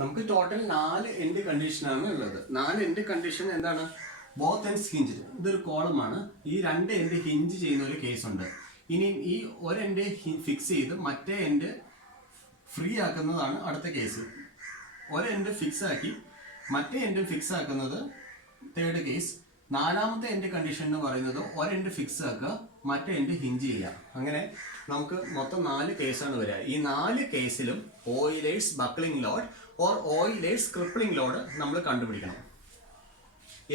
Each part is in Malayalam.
നമുക്ക് ടോട്ടൽ 4 എൻഡ് കണ്ടീഷനാണ് ഉള്ളത്. 4 എൻഡ് കണ്ടീഷൻ എന്താണ്? Both ends hinged. ഇതൊരു കോളമാണ്. ഈ 2 എൻഡ് ഹിഞ്ച് ചെയ്യുന്ന ഒരു കേസ് ഉണ്ട്. ഇനി ഈ ഒരു എൻഡ് ഫിക്സ് ചെയ്ത് മറ്റേ എൻഡ് ഫ്രീ ആക്കുന്നതാണ് അടുത്ത കേസ്. ഒരു എൻഡ് ഫിക്സ് ആക്കി മറ്റേ എൻഡ് ഫിക്സ് ആക്കുന്നത് തേർഡ് കേസ്. നാലാമത്തെ എൻഡ് കണ്ടീഷൻ എന്ന് പറയുന്നത് ഒരു എൻഡ് ഫിക്സ് ആക്കുക, മറ്റേ എൻഡ് ഹിഞ്ച് ചെയ്യുക. അങ്ങനെ നമുക്ക് മൊത്തം 4 കേസാണ് വരിക. ഈ 4 കേസിലും Euler's buckling load or Euler's crippling load നമ്മൾ കണ്ടുപിടിക്കണം.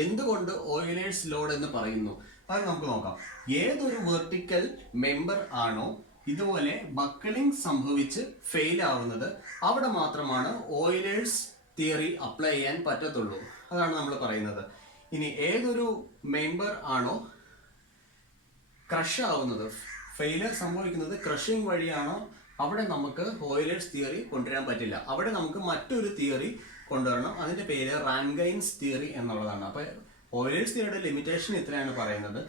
എന്തുകൊണ്ട് ഓയിലേഴ്സ് ലോഡ് എന്ന് പറയുന്നു അത് നമുക്ക് നോക്കാം. ഏതൊരു വെർട്ടിക്കൽ മെമ്പർ ആണോ ഇതുപോലെ ബക്കിളിംഗ് സംഭവിച്ച് ഫെയിൽ ആവുന്നത് അവിടെ മാത്രമാണ് ഓയിലേഴ്സ് തിയറി അപ്ലൈ ചെയ്യാൻ പറ്റത്തുള്ളൂ. അതാണ് നമ്മൾ പറയുന്നത്. ഇനി ഏതൊരു മെമ്പർ ആണോ ക്രഷ് ആവുന്നത്, ഫെയിലിയർ സംഭവിക്കുന്നത് ക്രഷിംഗ് വഴിയാണോ, അവിടെ നമുക്ക് ഓയിലേഴ്സ് തിയറി കൊണ്ടുവരാൻ പറ്റില്ല. അവിടെ നമുക്ക് മറ്റൊരു തിയറി കൊണ്ടുവരണം. അതിന്റെ പേര് റാൻകൈൻസ് തിയറി എന്നുള്ളതാണ്. അപ്പൊ ഓയിലേഴ്സ് തിയറിയുടെ ലിമിറ്റേഷൻ ഇത്രയാണ് പറയുന്നത്.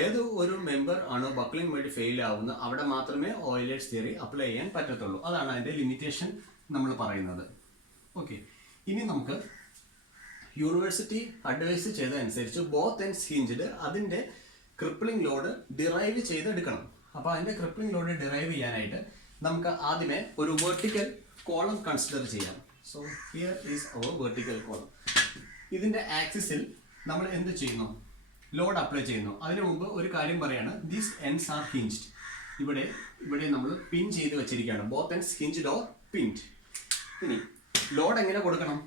ഏത് ഒരു മെമ്പർ ആണോ ബക്ലിംഗ് വഴി ഫെയിൽ ആവുന്നത് അവിടെ മാത്രമേ ഓയിലേഴ്സ് തിയറി അപ്ലൈ ചെയ്യാൻ പറ്റത്തുള്ളൂ. അതാണ് അതിന്റെ ലിമിറ്റേഷൻ നമ്മൾ പറയുന്നത്. ഓക്കെ, ഇനി നമുക്ക് യൂണിവേഴ്സിറ്റി അഡ്വൈസ് ചെയ്തതനുസരിച്ച് ബോത്ത് എൻഡ്സ് ഹിഞ്ച്ഡ് അതിന്റെ ക്രിപ്ലിംഗ് ലോഡ് ഡിറൈവ് ചെയ്തെടുക്കണം. അപ്പോൾ അതിന്റെ ക്രിപ്ലിംഗ് ലോഡ് ഡിറൈവ് ചെയ്യാനായിട്ട് നമുക്ക് ആദ്യമേ ഒരു വെർട്ടിക്കൽ കോളം കൺസിഡർ ചെയ്യാം. So here is our vertical column. ഇതിന്റെ ആക്സിസിൽ നമ്മൾ എന്ത് ചെയ്യുന്നു? ലോഡ് അപ്ലൈ ചെയ്യുന്നു. അതിനു മുമ്പ് ഒരു കാര്യം പറയാണ്, ദീസ് എൻഡ്സ് ആർ ഹിഞ്ച്ഡ്. ഇവിടെ നമ്മൾ പിൻ ചെയ്ത് വെച്ചിരിക്കുകയാണ്. Both ends hinged or pinned. ഇനി ലോഡ് എങ്ങനെ കൊടുക്കണം?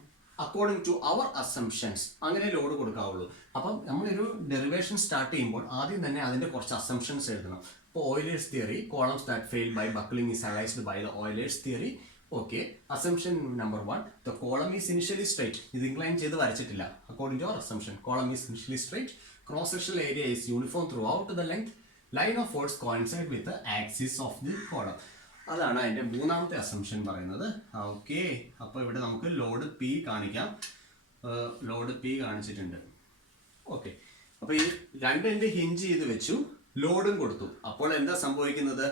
അക്കോർഡിംഗ് ടു അവർ അസംഷൻസ് അങ്ങനെ ലോഡ് കൊടുക്കാവുള്ളൂ. അപ്പം നമ്മളൊരു ഡെറിവേഷൻ സ്റ്റാർട്ട് ചെയ്യുമ്പോൾ ആദ്യം തന്നെ അതിന്റെ കുറച്ച് അസംഷൻസ് എഴുതണം. ഇപ്പോൾ Euler's theory, columns that fail by buckling is analysed by the Euler's theory. Okay, assumption number 1, the column is initially straight. ഇത് ഇൻക്ലൈൻ ചെയ്ത് വരച്ചിട്ടില്ല. According to our assumption, column is initially straight, cross sectional area is uniform throughout the length, line of force coincide with the axis of the column. അതാണ് അതിന്റെ മൂന്നാമത്തെ അസംഷൻ പറയുന്നത്. ഓക്കെ, അപ്പോൾ ഇവിടെ നമുക്ക് ലോഡ് പി കാണിക്കാം. ലോഡ് പി കാണിച്ചിട്ടുണ്ട്. ഓക്കെ, അപ്പോൾ ഈ 2 എൻഡ് ഹിഞ്ച് ചെയ്ത് വെച്ചു, ലോഡും കൊടുത്തു. അപ്പോൾ എന്താ സംഭവിക്കുന്നത്?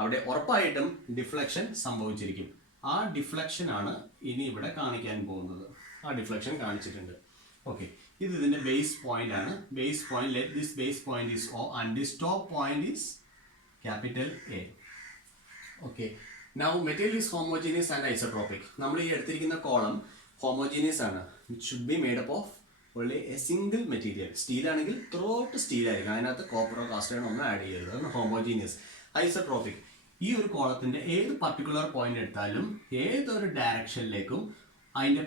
അവിടെ ഉറപ്പായിട്ടും ഡിഫ്ലക്ഷൻ സംഭവിച്ചിരിക്കും. ആ ഡിഫ്ലക്ഷൻ ആണ് ഇനി ഇവിടെ കാണിക്കാൻ പോകുന്നത്. ആ ഡിഫ്ലക്ഷൻ കാണിച്ചിട്ടുണ്ട്. ഓക്കെ, ഇത് ഇതിന്റെ ബേസ് പോയിന്റ് ആണ്. Base point, let this base point is O and this top point is capital A. Okay, now material is homogeneous and isotropic. നമ്മൾ ഈ എടുത്തിരിക്കുന്ന കോളം ഹോമോജീനിയസ് ആണ്. It should be made up of only a single material. Steel ആണെങ്കിൽ ത്രൂ ഔട്ട് സ്റ്റീൽ ആയിരിക്കും. അതിനകത്ത് കോപ്പറോ കാസ്റ്റേണോ ഒന്നും ആഡ് ചെയ്യരുത്. അതാണ് ഹോമോജീനിയസ്. ഐസോട്രോപിക്, ഈ ഒരു കോളത്തിന്റെ ഏത് പർട്ടിക്കുലർ പോയിന്റ് എടുത്താലും ഏതൊരു ഡയറക്ഷനിലേക്കും അതിന്റെ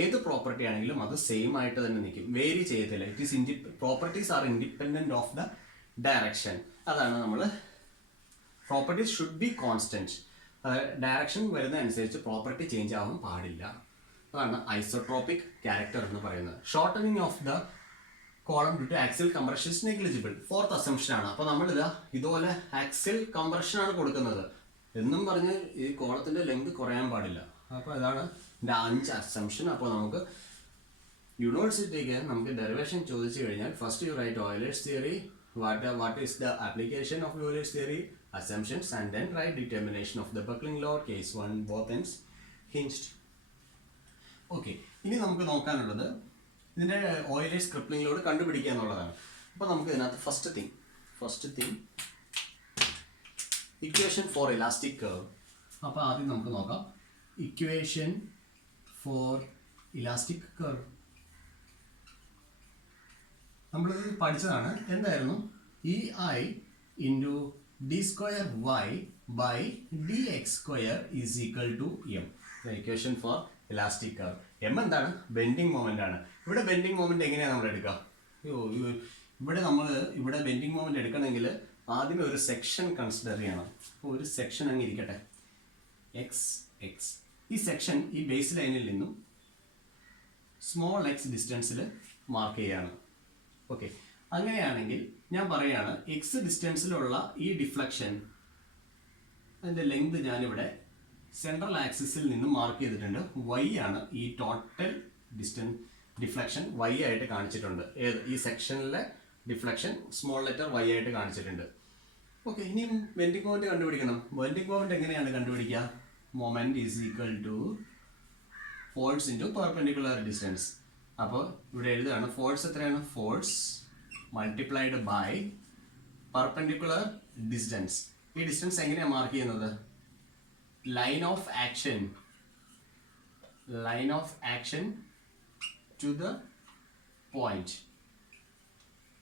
ഏത് പ്രോപ്പർട്ടി ആണെങ്കിലും അത് സെയിം ആയിട്ട് തന്നെ നിൽക്കും, വേരി ചെയ്യത്തില്ല. It is properties are independent of the direction. അതാണ് നമ്മൾ properties should be constant. Direction വരുന്ന അനുസരിച്ച് പ്രോപ്പർട്ടി ചേഞ്ച് ആവാൻ പാടില്ല. അതാണ് ഐസോട്രോപിക് ക്യാരക്ടർ എന്ന് പറയുന്നത്. Shortening of the column due to axial compression is negligible. Fourth assumption ആണ്. അപ്പോൾ നമ്മളിതാ ഇതുപോലെ ആക്സിയൽ കംപ്രഷൻ ആണ് കൊടുക്കുന്നത് എന്നും പറഞ്ഞ് ഈ കോളത്തിന്റെ ലെങ്ത് കുറയാൻ പാടില്ല. അപ്പോൾ അതാണ് ഇതിന്റെ 5 അസംപ്ഷൻ. അപ്പോൾ നമുക്ക് യൂണിവേഴ്സിറ്റിക്ക് നമുക്ക് ഡെറിവേഷൻ ചോദിച്ചു കഴിഞ്ഞാൽ first you write Euler's theory, what is the application of Euler's theory, assumptions, and then write determination of the buckling law, case 1, both ends hinged. Okay, ഇനി നമുക്ക് നോക്കാനുള്ളത് ഇതിന്റെ ഓയിലേഴ്സ് ക്രിപ്ലിംഗ് ലോഡ് കണ്ടുപിടിക്കുക എന്നുള്ളതാണ്. അപ്പോൾ നമുക്ക് ഇതിനകത്ത് first thing equation for elastic curve. അപ്പോൾ ആദ്യം നമുക്ക് നോക്കാം ഇക്വേഷൻ ഫോർ ഇലാസ്റ്റിക് കർവ്. നമ്മളിത് പഠിച്ചതാണ്. എന്തായിരുന്നു? EI into D square Y by D X square is equal to M. Equation for elastic curve. M എന്താണ്? ബെൻഡിങ് മൊമെന്റ് ആണ്. ഇവിടെ ബെൻഡിങ് മൊമെന്റ് എങ്ങനെയാണ് നമ്മൾ എടുക്കുക? ഇവിടെ ബെൻഡിങ് മൊമെന്റ് എടുക്കണമെങ്കിൽ ആദ്യമേ ഒരു സെക്ഷൻ കൺസിഡർ ചെയ്യണം. അപ്പോൾ ഒരു സെക്ഷൻ അങ്ങ് ഇരിക്കട്ടെ, എക്സ്. ഈ സെക്ഷൻ ഈ ബേസ് ലൈനിൽ നിന്നും സ്മോൾ എക്സ് ഡിസ്റ്റൻസിൽ മാർക്ക് ചെയ്യാണ്. ഓക്കെ, അങ്ങനെയാണെങ്കിൽ ഞാൻ പറയാണ് എക്സ് ഡിസ്റ്റൻസിലുള്ള ഈ ഡിഫ്ലക്ഷൻ അതിൻ്റെ ലെങ്ത് ഞാനിവിടെ സെൻട്രൽ ആക്സിസിൽ നിന്ന് മാർക്ക് ചെയ്തിട്ടുണ്ട്. വൈ ആണ് ഈ ടോട്ടൽ ഡിഫ്ലക്ഷൻ വൈ ആയിട്ട് കാണിച്ചിട്ടുണ്ട്. ഈ സെക്ഷനിലെ ഡിഫ്ലക്ഷൻ സ്മോൾ ലെറ്റർ വൈ ആയിട്ട് കാണിച്ചിട്ടുണ്ട്. ഓക്കെ, ഇനി ബെൻഡിങ് മൊമെന്റ് കണ്ടുപിടിക്കണം. ബെൻഡിങ് മൊമെന്റ് എങ്ങനെയാണ് കണ്ടുപിടിക്കുക? Moment is equal to force into perpendicular distance. അപ്പോൾ ഇവിടെ എഴുതുകയാണ് ഫോഴ്സ് എത്രയാണ്, force multiplied by perpendicular distance. ഈ ഡിസ്റ്റൻസ് എങ്ങനെയാണ് മാർക്ക് ചെയ്യുന്നത്, line of action to the point.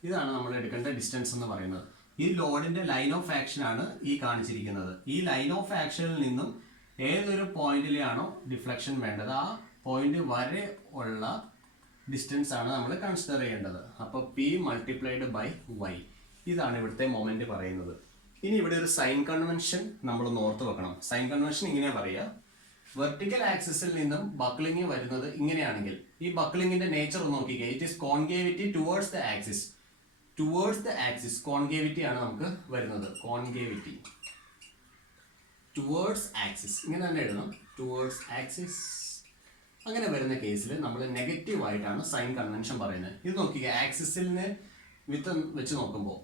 ഇതാണ് നമ്മൾ എടുക്കേണ്ട ഡിസ്റ്റൻസ് എന്ന് പറയുന്നത്. ഈ ലോഡിന്റെ ലൈൻ ഓഫ് ആക്ഷൻ ആണ് ഈ കാണിച്ചിരിക്കുന്നത്. ഈ ലൈൻ ഓഫ് ആക്ഷനിൽ നിന്നും ഏതൊരു പോയിന്റിലാണോ ഡിഫ്ലക്ഷൻ വേണ്ടത് ആ പോയിന്റ് വരെ ഉള്ള ഡിസ്റ്റൻസ് ആണ് നമ്മൾ കൺസിഡർ ചെയ്യേണ്ടത്. അപ്പോൾ പി മൾട്ടിപ്ലൈഡ് ബൈ വൈ, ഇതാണ് ഇവിടുത്തെ മൊമെന്റ് പറയുന്നത്. ഇനി ഇവിടെ ഒരു സൈൻ കൺവെൻഷൻ നമ്മൾ ഓർത്ത് വെക്കണം. സൈൻ കൺവെൻഷൻ ഇങ്ങനെ പറയുക, വെർട്ടിക്കൽ ആക്സിസിൽ നിന്നും ബക്ലിംഗ് വരുന്നത് ഇങ്ങനെയാണെങ്കിൽ ഈ ബക്ലിംഗിന്റെ നേച്ചർ ഒന്ന് നോക്കിക്കുക. It is concavity towards the axis. Towards the axis concavity ആണ് നമുക്ക് വരുന്നത്. കോൺകേവിറ്റി ടുവേർഡ്സ് ആക്സിസ് ഇങ്ങനെ തന്നെ എഴുതണം, ടുവേർഡ്സ് ആക്സിസ്. അങ്ങനെ വരുന്ന കേസിൽ നമ്മൾ നെഗറ്റീവ് ആയിട്ടാണ് സൈൻ കൺവെൻഷൻ പറയുന്നത്. ഇത് നോക്കിക്കുക, ആക്സിസിനെ വെച്ച് നോക്കുമ്പോൾ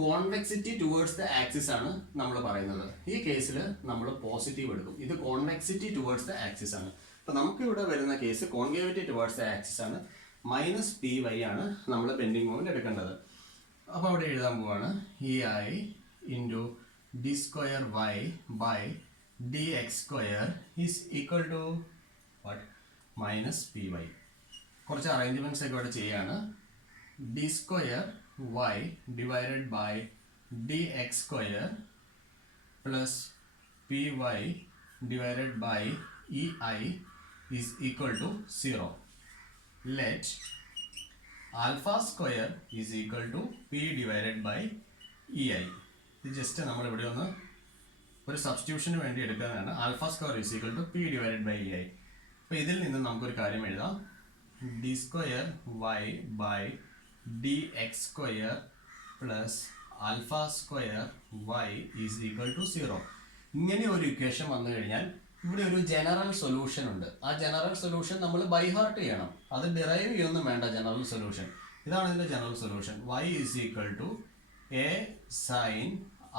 കോൺവെക്സിറ്റി ടുവേർഡ്സ് ദ ആക്സിസ് ആണ് നമ്മൾ പറയുന്നത്. ഈ കേസിൽ നമ്മൾ പോസിറ്റീവ് എടുക്കും. ഇത് കോൺവെക്സിറ്റി ടുവേർഡ്സ് ദ ആക്സിസ് ആണ്. അപ്പോൾ നമുക്ക് ഇവിടെ വരുന്ന case concavity towards the axis ആണ്. മൈനസ് പി വൈ ആണ് നമ്മൾ ബെൻഡിങ് മൊമെന്റ് എടുക്കേണ്ടത്. അപ്പോൾ അവിടെ എഴുതാൻ പോവാണ് E I into D square Y by D X square is equal to what, minus P Y. കുറച്ച് അറേഞ്ച്മെൻറ്റ്സ് ഒക്കെ ഇവിടെ ചെയ്യാണ്. D square y divided by dx square plus py divided by ei is equal to 0. Let alpha square is equal to p divided by ei. ഇത് ജസ്റ്റ് നമ്മൾ ഇവിടെ ഒന്ന് ഒരു സബ്സ്റ്റിറ്റ്യൂഷന് വേണ്ടി എടുക്കുന്നതാണ്. Alpha square is equal to P divided by ei. അപ്പോൾ ഇതിൽ നിന്ന് നമുക്കൊരു കാര്യം എഴുതാം, D square Y by dx square plus alpha square y is equal to 0. ഇങ്ങനെ ഒരു ഇക്വേഷൻ വന്നു കഴിഞ്ഞാൽ ഇവിടെ ഒരു ജനറൽ സൊല്യൂഷൻ ഉണ്ട്. ആ ജനറൽ സൊല്യൂഷൻ നമ്മൾ ബൈ ഹാർട്ട് ചെയ്യണം. അത് ഡിറൈവ് ചെയ്യൊന്നും വേണ്ട. ജനറൽ സൊല്യൂഷൻ ഇതാണ് ഇതിന്റെ general solution. y is equal to a sin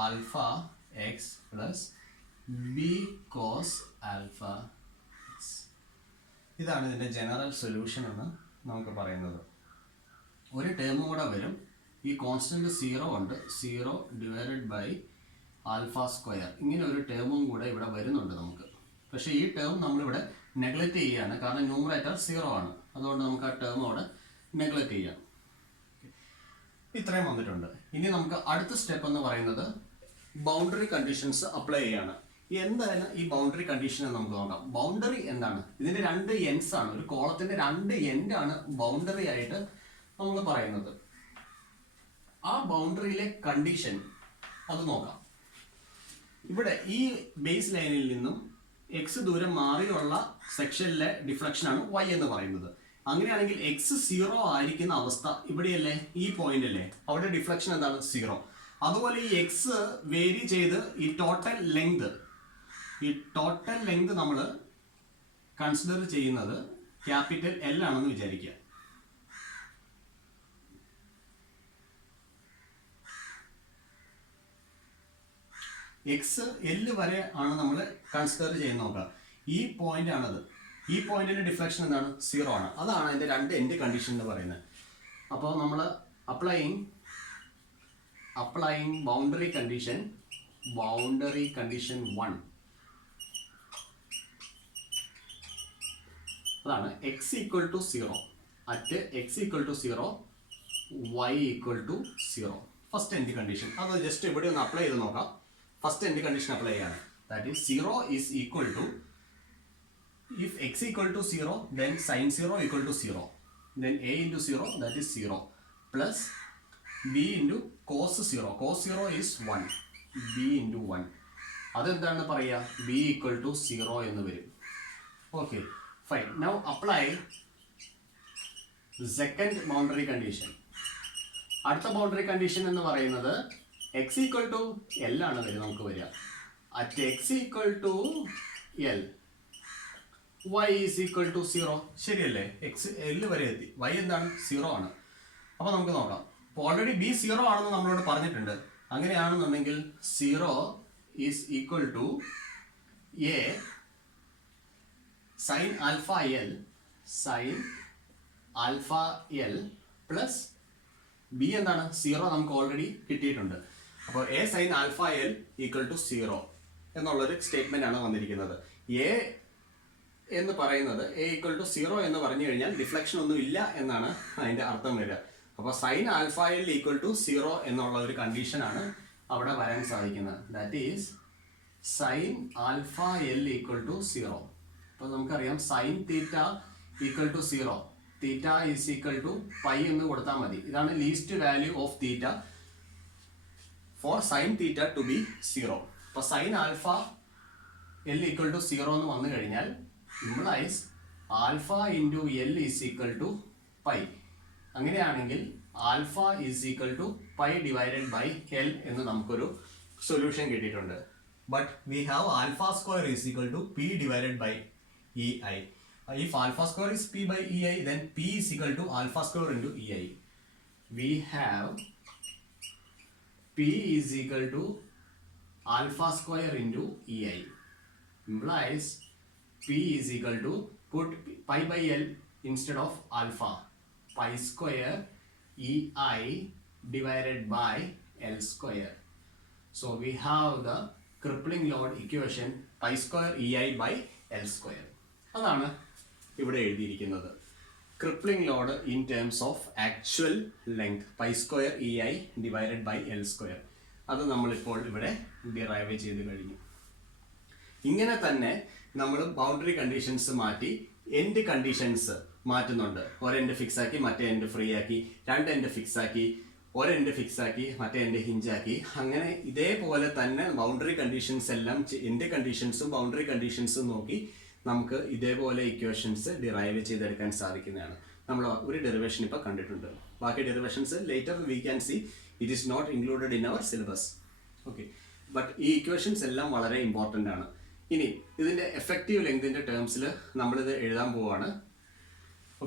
alpha x plus b cos alpha x. ഇതാണ് ഇതിന്റെ ജനറൽ സൊല്യൂഷൻ എന്ന് നമുക്ക് പറയുന്നത്. ഒരു ടേമും കൂടെ വരും. ഈ കോൺസ്റ്റന്റ് 0 ഉണ്ട്, 0 ഡിവൈഡഡ് ബൈ ആൽഫ സ്ക്വയർ. ഇങ്ങനെ ഒരു ടേമും കൂടെ ഇവിടെ വരുന്നുണ്ട് നമുക്ക്. പക്ഷേ ഈ ടേം നമ്മളിവിടെ നെഗ്ലക്റ്റ് ചെയ്യുകയാണ്, കാരണം ന്യൂമറേറ്റർ 0 ആണ്. അതുകൊണ്ട് നമുക്ക് ആ ടേം അവിടെ നെഗ്ലക്റ്റ് ചെയ്യാം. ഇത്രയും വന്നിട്ടുണ്ട്. ഇനി നമുക്ക് അടുത്ത സ്റ്റെപ്പ് എന്ന് പറയുന്നത് ബൗണ്ടറി കണ്ടീഷൻസ് അപ്ലൈ ചെയ്യാണ്. എന്താണ് ഈ ബൗണ്ടറി കണ്ടീഷൻ എന്ന് നമുക്ക് നോക്കാം. ബൗണ്ടറി എന്താണ്? ഇതിന്റെ രണ്ട് എൻഡ്സ് ആണ്. ഒരു കോളത്തിന്റെ രണ്ട് എൻഡ് ആണ് ബൗണ്ടറി ആയിട്ട് നമ്മൾ പറയുന്നത്. ആ ബൗണ്ടറിയിലെ കണ്ടീഷൻ അത് നോക്കാം. ഇവിടെ ഈ ബേസ് ലൈനിൽ നിന്നും എക്സ് ദൂരം മാറിയുള്ള സെക്ഷനിലെ ഡിഫ്ലക്ഷൻ ആണ് y എന്ന് പറയുന്നത്. അങ്ങനെയാണെങ്കിൽ എക്സ് 0 ആയിരിക്കുന്ന അവസ്ഥ ഇവിടെയല്ലേ, ഈ പോയിന്റ് അല്ലേ, അവിടെ ഡിഫ്ലക്ഷൻ എന്താണ്, 0. അതുപോലെ ഈ എക്സ് വേരി ചെയ്ത് ഈ ടോട്ടൽ ലെങ്ത് നമ്മൾ കൺസിഡർ ചെയ്യുന്നത് ക്യാപിറ്റൽ L ആണെന്ന് വിചാരിക്കുക. എക്സ് എൽ വരെ ആണ് നമ്മൾ കൺസിഡർ ചെയ്ത് നോക്കുക. ഈ പോയിന്റ് ആണത്. ഈ പോയിന്റിന്റെ ഡിഫ്ലക്ഷൻ എന്താണ്, 0 ആണ്. അതാണ് അതിന്റെ രണ്ട് എൻഡ് കണ്ടീഷൻ എന്ന് പറയുന്നത്. അപ്പോൾ നമ്മൾ അപ്ലൈയിങ് ബൗണ്ടറി കണ്ടീഷൻ 1 അതാണ് x equal to 0 at x equal to 0 y equal to 0. First end condition അത് ജസ്റ്റ് ഇവിടെ ഒന്ന് അപ്ലൈ ചെയ്ത് നോക്കാം. ഫസ്റ്റ് എൻഡ് കണ്ടീഷൻ അപ്ലൈ ചെയ്യാണ്. That is 0 is equal to, if x equal to 0 then sin 0 equal to 0, then a into 0 that is 0 plus b into cos 0. Cos 0 is 1, b into 1. അതെന്താണ് പറയുക, b equal to 0 എന്ന് വരും. Okay fine. Now apply second boundary condition. അടുത്ത ബൗണ്ടറി കണ്ടീഷൻ എന്ന് പറയുന്നത് x equal to L ആണ് നമുക്ക് വരിക. At x equal to L y is equal to 0. ശരിയല്ലേ, എക്സ് L വരെ എത്തി, y എന്താണ്, 0 ആണ്. അപ്പോൾ നമുക്ക് നോക്കാം. അപ്പോൾ ഓൾറെഡി b 0 ആണെന്ന് നമ്മളോട് പറഞ്ഞിട്ടുണ്ട്. അങ്ങനെയാണെന്നുണ്ടെങ്കിൽ 0 is equal to a sine alpha L plus B എന്താണ് 0 നമുക്ക് ഓൾറെഡി കിട്ടിയിട്ടുണ്ട്. അപ്പോൾ A sine alpha L equal to 0 എന്നുള്ളൊരു സ്റ്റേറ്റ്മെന്റ് ആണ് വന്നിരിക്കുന്നത്. എ എന്ന് പറയുന്നത് എ ഈക്വൽ ടു 0 എന്ന് പറഞ്ഞു കഴിഞ്ഞാൽ ഡിഫ്ലക്ഷൻ ഒന്നും ഇല്ല എന്നാണ് അതിന്റെ അർത്ഥം വരിക. അപ്പോൾ sine alpha L equal to 0 എന്നുള്ള ഒരു കണ്ടീഷനാണ് അവിടെ വരാൻ സാധിക്കുന്നത്. That is sine alpha L equal to 0. അപ്പോൾ നമുക്കറിയാം sine theta equal to 0, theta is equal to pi എന്ന് കൊടുത്താൽ മതി. ഇതാണ് least value of theta for sine theta to be 0. അപ്പോൾ sine alpha L equal to 0 എന്ന് വന്നു കഴിഞ്ഞാൽ implies alpha into L is equal to pi. അങ്ങനെയാണെങ്കിൽ alpha is equal to pi divided by L എന്ന് നമുക്കൊരു സൊല്യൂഷൻ കിട്ടിയിട്ടുണ്ട്. But we have alpha square is equal to P divided by EI. If alpha square is P by EI, then P is equal to alpha square into EI. We have P is equal to alpha square into EI. Implies P is equal to, put pi by L instead of alpha, pi square EI divided by L square. So we have the crippling load equation pi square EI by L square. അതാണ് ഇവിടെ എഴുതിയിരിക്കുന്നത്. Crippling load in terms of actual length pi square EI divided by L square. അത് നമ്മളിപ്പോൾ ഇവിടെ ഡിറൈവ് ചെയ്ത് കഴിഞ്ഞു. ഇങ്ങനെ തന്നെ നമ്മൾ ബൗണ്ടറി കണ്ടീഷൻസ് മാറ്റി എൻഡ് കണ്ടീഷൻസ് മാറ്റുന്നുണ്ട്. ഒരെൻഡ് ഫിക്സ് ആക്കി മറ്റേ എൻഡ് ഫ്രീ ആക്കി, രണ്ട് എൻഡ് ഫിക്സ് ആക്കി, ഒരെൻഡ് ഫിക്സ് ആക്കി മറ്റേ എൻഡ് ഹിഞ്ച് ആക്കി. അങ്ങനെ ഇതേപോലെ തന്നെ ബൗണ്ടറി കണ്ടീഷൻസ് എല്ലാം എൻഡ് കണ്ടീഷൻസും ബൗണ്ടറി കണ്ടീഷൻസും നോക്കി നമുക്ക് ഇതേപോലെ ഇക്വേഷൻസ് ഡിറൈവ് ചെയ്തെടുക്കാൻ സാധിക്കുന്നതാണ്. നമ്മൾ ഒരു ഡെറിവേഷൻ ഇപ്പോൾ കണ്ടിട്ടുണ്ട്. ബാക്കി derivations later we can see. It is not included in our syllabus. Okay, but ഈ ഇക്വേഷൻസ് എല്ലാം വളരെ ഇമ്പോർട്ടൻ്റ് ആണ്. ഇനി ഇതിൻ്റെ എഫക്റ്റീവ് ലെങ്തിൻ്റെ ടേംസിൽ നമ്മളിത് എഴുതാൻ പോവുകയാണ്.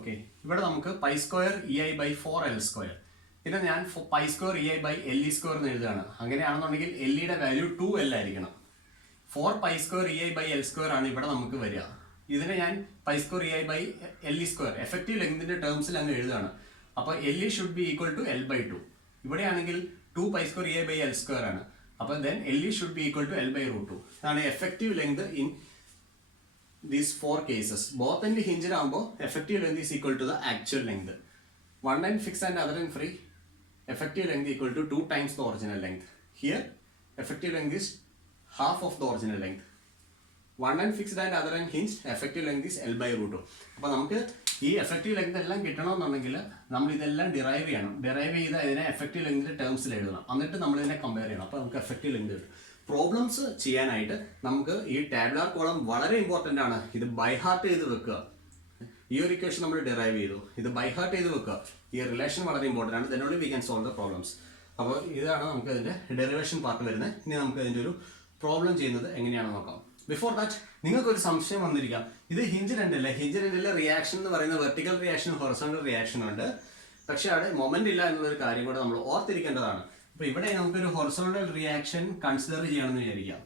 ഓക്കെ, ഇവിടെ നമുക്ക് pi square EI by 4L square. ഇത് ഞാൻ pi square EI by LE square എന്ന് എഴുതുകയാണ്. അങ്ങനെയാണെന്നുണ്ടെങ്കിൽ LEയുടെ വാല്യൂ 2L ആയിരിക്കണം. 4 pi square EI by L square ആണ് ഇവിടെ നമുക്ക് വരിക. ഇതിനെ ഞാൻ pi square EI by LE square effective ലെങ്തിന്റെ ടേംസിൽ അങ്ങ് എഴുതുകയാണ്. അപ്പോൾ LE should be equal to L by 2. ഇവിടെയാണെങ്കിൽ 2 pi square EI by L square ആണ്. അപ്പോൾ then LE should be equal to L by √2. അതാണ് effective length in these 4 cases. Both end ഹിഞ്ചിലാകുമ്പോൾ effective length is equal to the actual length. One end fix and other end free, effective length equal to 2 times the original length. Here effective length is half of the original length. One end fixed and other end hinged, effective length is L by √2. അപ്പോൾ നമുക്ക് ഈ എഫക്റ്റീവ് ലെങ്ത് എല്ലാം കിട്ടണമെന്നുണ്ടെങ്കിൽ നമ്മൾ ഇതെല്ലാം ഡിറൈവ് ചെയ്യണം. ഡിറൈവ് ചെയ്ത് അതിനെ എഫക്റ്റീവ് ലെങ്തിന്റെ ടേംസിൽ എഴുതണം. എന്നിട്ട് നമ്മൾ ഇതിനെ കമ്പയർ ചെയ്യണം. അപ്പോൾ നമുക്ക് എഫക്റ്റീവ് ലെങ്ത് കിട്ടും. പ്രോബ്ലംസ് ചെയ്യാനായിട്ട് നമുക്ക് ഈ ടാബുലാർ കോളം വളരെ ഇമ്പോർട്ടൻ്റ് ആണ്. ഇത് ബൈ ഹാർട്ട് ചെയ്ത് വെക്കുക. ഈ ഒരു ഇക്വേഷൻ നമ്മൾ ഡിറൈവ് ചെയ്തു, ഇത് ബൈ ഹാർട്ട് ചെയ്ത് വെക്കുക. ഈ റിലേഷൻ വളരെ ഇമ്പോർട്ടൻ്റ് ആണ്. then only we can solve the problems. അപ്പോൾ ഇതാണ് നമുക്ക് ഇതിൻ്റെ ഡെറിവേഷൻ പാർട്ട് വരുന്നത്. ഇനി നമുക്ക് ഇതിൻ്റെ ഒരു പ്രോബ്ലം ചെയ്യുന്നത് എങ്ങനെയാണെന്ന് നോക്കാം. ബിഫോർ ദാറ്റ് നിങ്ങൾക്കൊരു സംശയം വന്നിരിക്കാം, ഇത് ഹിഞ്ച് രണ്ടല്ലേ, ഹിഞ്ച് രണ്ടിലെ റിയാക്ഷൻ എന്ന് പറയുന്നത് വെർട്ടിക്കൽ റിയാക്ഷനും ഹൊറിസോണ്ടൽ റിയാക്ഷനും ഉണ്ട്. പക്ഷേ അവിടെ മൊമെന്റ് ഇല്ല എന്നുള്ളൊരു കാര്യം കൂടെ നമ്മൾ ഓർത്തിരിക്കേണ്ടതാണ്. അപ്പോൾ ഇവിടെ നമുക്കൊരു ഹൊറിസോണ്ടൽ റിയാക്ഷൻ കൺസിഡർ ചെയ്യണമെന്ന് വിചാരിക്കാം.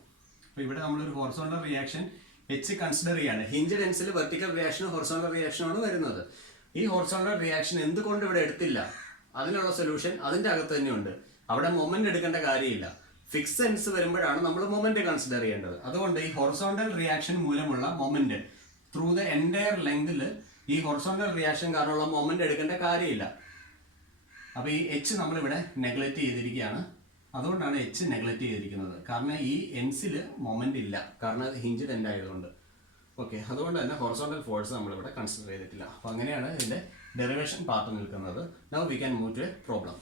അപ്പോൾ ഇവിടെ നമ്മളൊരു ഹൊറിസോണ്ടൽ റിയാക്ഷൻ H കൺസിഡർ ചെയ്യാണ്. ഹിഞ്ച് ലെൻസിൽ വെർട്ടിക്കൽ റിയാക്ഷനും ഹൊറിസോണ്ടൽ റിയാക്ഷനുമാണ് വരുന്നത്. ഈ ഹൊറിസോണ്ടൽ റിയാക്ഷൻ എന്തുകൊണ്ട് ഇവിടെ എടുത്തില്ല? അതിനുള്ള സൊല്യൂഷൻ അതിൻ്റെ അകത്ത് തന്നെയുണ്ട്. അവിടെ മൊമെന്റ് എടുക്കേണ്ട കാര്യമില്ല. ഫിക്സ് എൻഡ്സ് വരുമ്പോഴാണ് നമ്മൾ മൊമെന്റ് കൺസിഡർ ചെയ്യേണ്ടത്. അതുകൊണ്ട് ഈ ഹൊറിസോണ്ടൽ റിയാക്ഷൻ മൂലമുള്ള മൊമെന്റ് ത്രൂ ദ എൻറ്റയർ ലെങ്തിൽ ഈ ഹൊറിസോണ്ടൽ റിയാക്ഷൻ കാരണമുള്ള മൊമെന്റ് എടുക്കേണ്ട കാര്യമില്ല. അപ്പോൾ ഈ H നമ്മളിവിടെ നെഗ്ലക്റ്റ് ചെയ്തിരിക്കുകയാണ്. അതുകൊണ്ടാണ് H നെഗ്ലക്റ്റ് ചെയ്തിരിക്കുന്നത്. കാരണം ഈ എൻസിൽ മൊമെന്റ് ഇല്ല, കാരണം അത് ഹിഞ്ചഡ് എൻഡ് ആയതുകൊണ്ട്. ഓക്കെ, അതുകൊണ്ട് തന്നെ ഹൊറിസോണ്ടൽ ഫോഴ്സ് നമ്മളിവിടെ കൺസിഡർ ചെയ്തിട്ടില്ല. അപ്പോൾ അങ്ങനെയാണ് ഇതിൻ്റെ ഡെറിവേഷൻ പാർട്ട് നിൽക്കുന്നത്. Now we can move to a problem.